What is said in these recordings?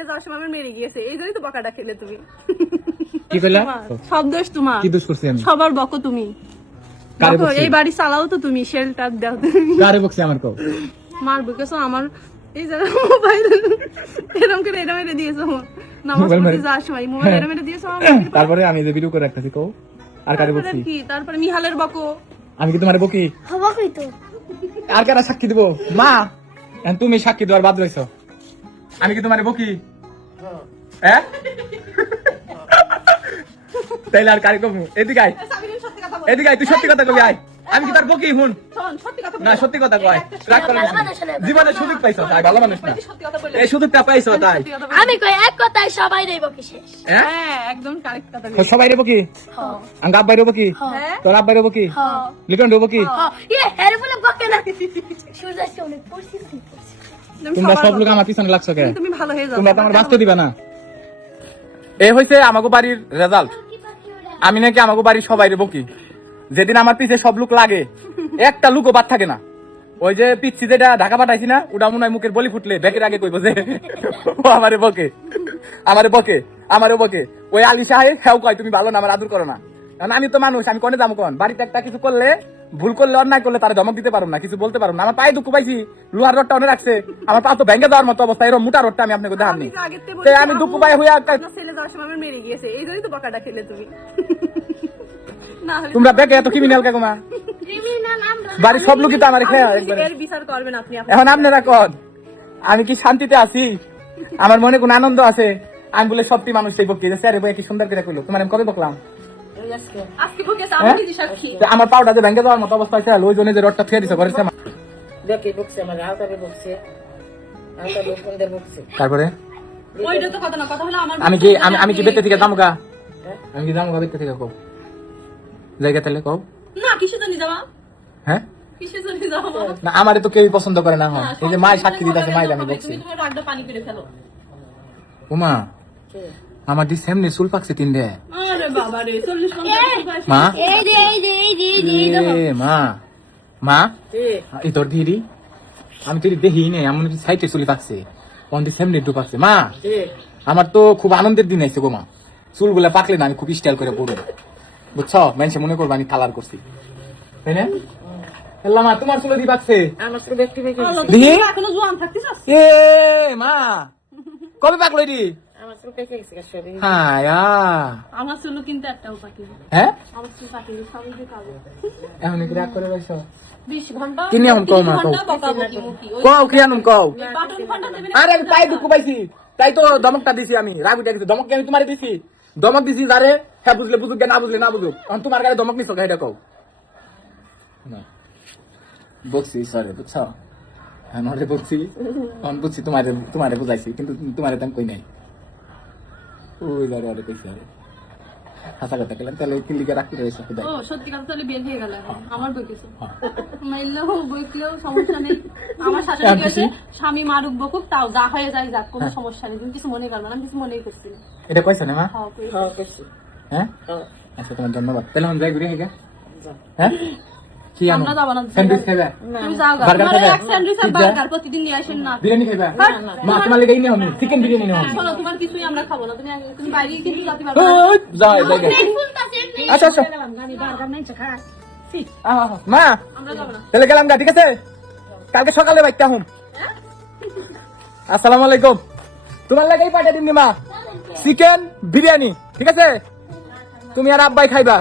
ছেলে যাওয়ার সময় আমার মেরে গিয়েছে। এই জন্যই তো বকাটা খেলে তুমি। কি কইলা? সব দোষ তোমার। কি দোষ করছি আমি? সবার বকো তুমি। বকো, এই বাড়ি চালাও তো তুমি শেল্টার দাও তুমি। কারে বকছি আমার কও? মার বুকেছো আমার এই যে মোবাইল। এরম করে এরম মেরে দিয়েছ। আমার। নামাজ মোবাইল পড়তে মেরে- যাওয়ার সময়। মোবাইল এরম মেরে দিয়েছ আমার তারপরে আমি যে ভিডিও করে রাখতেছি কও? আর কারে তারপরে বকছি? কি? তারপরে মিহালের বকো। আমি কি তোমারে বকি? হবাকই তো? আর কারা সাক্ষী দিব? মা! এখন তুমি সাক্ষী দেওয়ার বাদ রইছো আমি কি তোমারে বকি? হ্যাঁ? তাইলে আর কারি কমু? এদিকে আয়। সত্যি কথা এদিকে আয় তুই সত্যি কথা কবি আয়। আমি কি তার বকি হুন? শোন সত্যি কথা না সত্যি কথা কয়। রাগ নেই। জীবনে সুযোগ পাইছো তাই ভালো মানুষ না। সত্যি কথা বলে এই সুযোগটা পাইছো তাই। আমি কই এক কথায় সবাই নেই বকি শেষ? হ্যাঁ? হ্যাঁ একদম কারেক্ট কথা সবাই রেবো কি? আঙ্গা আব্বাই রেবো কি? হ্যাঁ তোর আব্বাই রেবো কি? লিটন রেবো কি? ইয়ে হেরে বলে বকে না। সূর্য অনেক তোমরা সব লোক আমার পিছনে লাগছো কে? তুমি ভালো হয়ে যাও তোমরা তো আমার বাঁচতে দিবা না। এ হইছে আমাগো বাড়ির রেজাল্ট আমি নাকি আমাগো বাড়ির সবাই বকি। যেদিন আমার পিছে সব লোক লাগে একটা লুকও বাদ থাকে না। ওই যে পিচ্ছি যেটা ঢাকা পাঠাইছি না ওটা মনে হয় মুখের বলি ফুটলে ব্যাকের আগে কইব যে ও আমারে বকে আমারে বকে আমারে বকে। ওই আলী সাহেব হেউ কয় তুমি ভালো না আমার আদর করো না। কারণ আমি তো মানুষ আমি কনে যাব কোন? বাড়িতে একটা কিছু করলে ভুল করলে অন্যায় করলে তারা ধমক দিতে পারো না কিছু বলতে পারো না। আমার পায়ে দুঃখ পাইছি লোহার রডটা অনে রাখছে আমার পা তো ভেঙে যাওয়ার মতো অবস্থা এরকম মোটা রডটা আমি আপনাকে তে বলছি, আমি দুঃখ পাই হইয়া একটা- ছেলে যাওয়ার আমার মেরে গিয়েছে এই জন্যই তো বকাটা খেলে তুমি। তোমরা দেখে এত ক্রিমিনাল কে গোমা বাড়ির সব লোকই তো আমার বিচার করবেন আপনি এখন আপনারা কন আমি কি শান্তিতে আছি? আমার মনে কোন আনন্দ আছে? আমি বলে সত্যি মানুষ সেই বকি স্যার বই কি সুন্দর করে কইলো। তোমার আমি কবে বকলাম? আমার পাউডার যে ভেঙে যাওয়ার মতো অবস্থা হয়েছে ওই জন্য যে রডটা ফিরে দিছে করেছে আমার। দেখে বকছে আমার আওতারে বকছে। আওতার লোকদের বকছে। তারপরে? ওইটা তো কথা না কথা হলো আমার আমি কি আমি আমি কি বেতে থেকে দামগা আমি কি দামগা বেতে থেকে কও? জায়গা তাহলে কও? না যাওয়া হ্যাঁ? না আমারে তো কেউই পছন্দ করে না হ্যাঁ। এই যে মাই সব সাক্ষী আমি তোমার রাগটা পানি করে ফেলো। উমা। আমার দি সেমনি চুল পাকছে তিন দে। মা? মা। মা? এই তোর দিদি? আমি তোর দেখি নেই এমন সাইটে চুলি পাকছে অন দি সেমনি ডু পাকছে মা! আমার তো খুব আনন্দের দিন আইছে গো মা। চুলগুলা পাকলে না আমি খুব স্টাইল করে পড়ব। বুঝছ? মানুষে মনে করব আমি কালার করছি। তাই না? মা তোমার চুলে দি পাকছে আমার ব্যক্তি এ মা! কবে পাকলো দি আমার হ্যাঁ চুল কিন্তু একটাও হ্যাঁ? আমার চুল পাকি সবই যে এখন কি রাগ করে রইছ বিশ ঘণ্টা কও মা, ক্রিয়ানুম। আরে আমি পায়ে দুঃখ পাইছি। তাই তো ধমকটা দিছি আমি। রাগ উঠে গেছে। আমি তোমারে দিছি। ধমক দিছি যারে হ্যাঁ বুঝলে বুঝুক গে, না বুঝলে না বুঝুক। এখন তোমার গায়ে ধমক নিছো এটা কও। না। বকছি সরি বুঝছ? হ্যাঁ নরে বকছি। আমি বুঝছি তোমারে তোমারে বুঝাইছি কিন্তু তোমারে তো আমি কই নাই। ওই বারে আরে কইছি আরে হাসা কথা তাহলে কিলিকে রাখতে রয়েছে খুদাই ও সত্যি কথা তাহলে বের হয়ে গেল আমার বইকেছো হ্যাঁ। মাইলেও বইকলেও সমস্যা নেই। আমার গেছে স্বামী মারুক বকুক তাও যা হয়ে যায় যাক কোনো হ্যাঁ। সমস্যা নেই। তুমি কিছু মনে করবে না আমি কিছু মনেই করছি না। এটা কইছো না মা? হ্যাঁ, কই- হ্যাঁ কেছি হ্যাঁ? হ্যাঁ। আচ্ছা তোমার ধন্যবাদ। তাহলে যাই ঘুরে হ্যাঁ? কি আনো? আমরা যাব না। স্যান্ডউইচ খাইবা? তুমি যাও বার্গার তোমার এক স্যান্ডউইচ আর বার্গার প্রতিদিন নিয়ে আসেন না। বিরিয়ানি খাইবা? মা তোমার লেগে নিয়ে আমি চিকেন বিরিয়ানি নিয়ে শোনো তোমার কিছুই আমরা খাব না। তুমি তুমি বাইরে কিন্তু যাতে পারবে না। যাও এই আচ্ছা আহ, মা আমরা যাব না। তাহলে গেলাম গা ঠিক আছে? কালকে সকালে বাইকটা হুম। আসসালামু আলাইকুম। তোমার লাগেই পাঠিয়ে দিন মা। চিকেন বিরিয়ানি ঠিক আছে? তুমি আর আব্বাই খাইবা।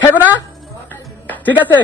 খাইবো না? ঠিক আছে?